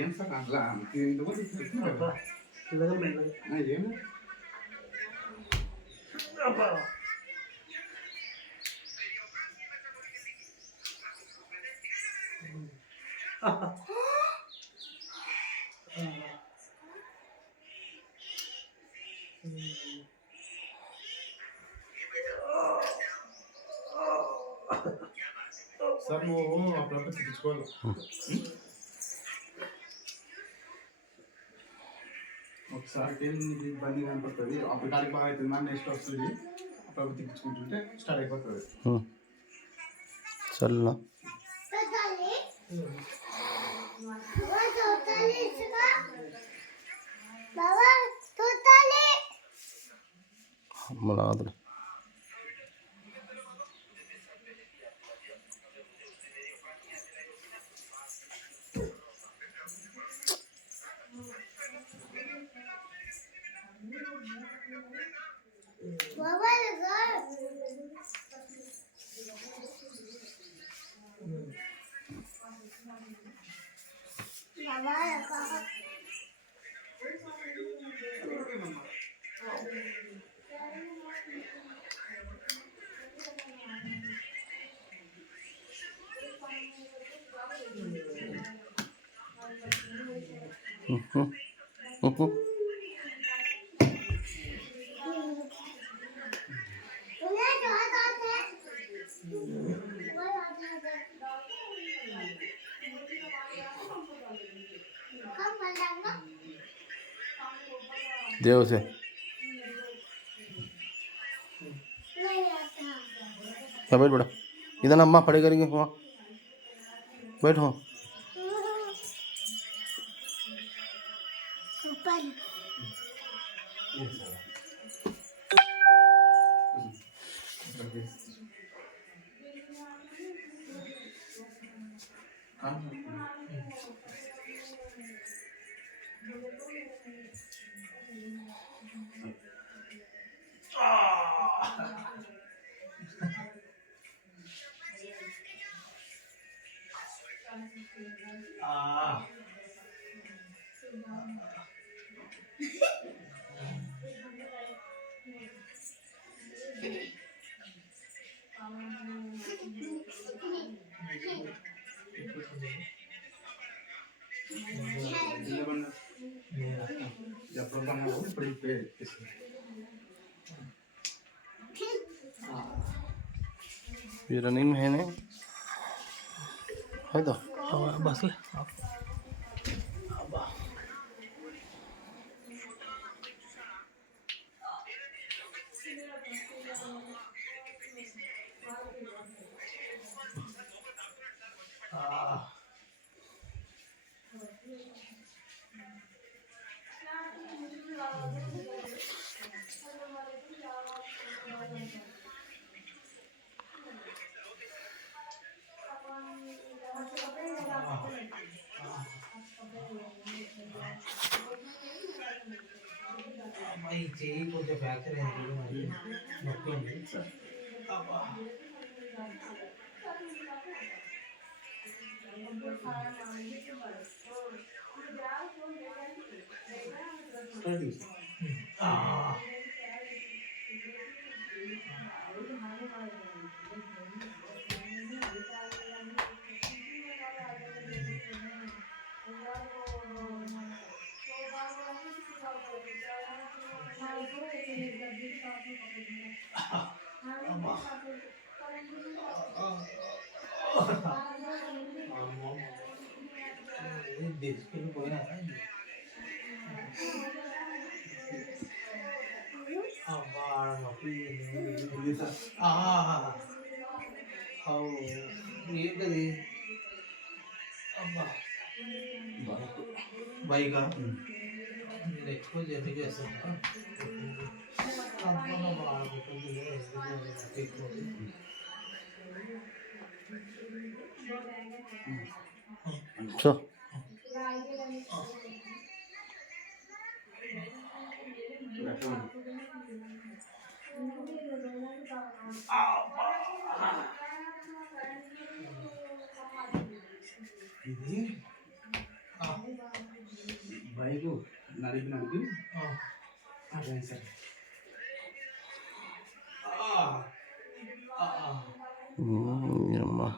ఏం సార్ అట్లా ఏం సార్ నువ్వు అప్పుడప్పుడు తెచ్చుకోవాలి. ఒకసారి ఇబ్బంది కనపడుతుంది, అప్పటికాడికి బాగా అవుతుంది, మన నెక్స్ట్ వస్తుంది, అప్పుడప్పుడు తెచ్చుకుంటుంటే స్టార్ట్ అయిపోతుంది. చల్ల అమ్మలాదులు देव से बैठ बेटा, इधर अम्मा पढ़े करेंगे वहाँ बैठो. ये रनिंग में है नहीं है तो बस ले అమ్మాయి చెయ్యి కొంచెం ఫ్రాక్చర్ అయింది మరి నొప్పి ఉంది. పోయినా అబ్బా నొప్పి ఏంటది అబ్బా బైకా నేను ఎక్కువ జర్నీ చేస్తాను సో ఇది బైక్ నడిపి అట్లా సార్ అమ్మా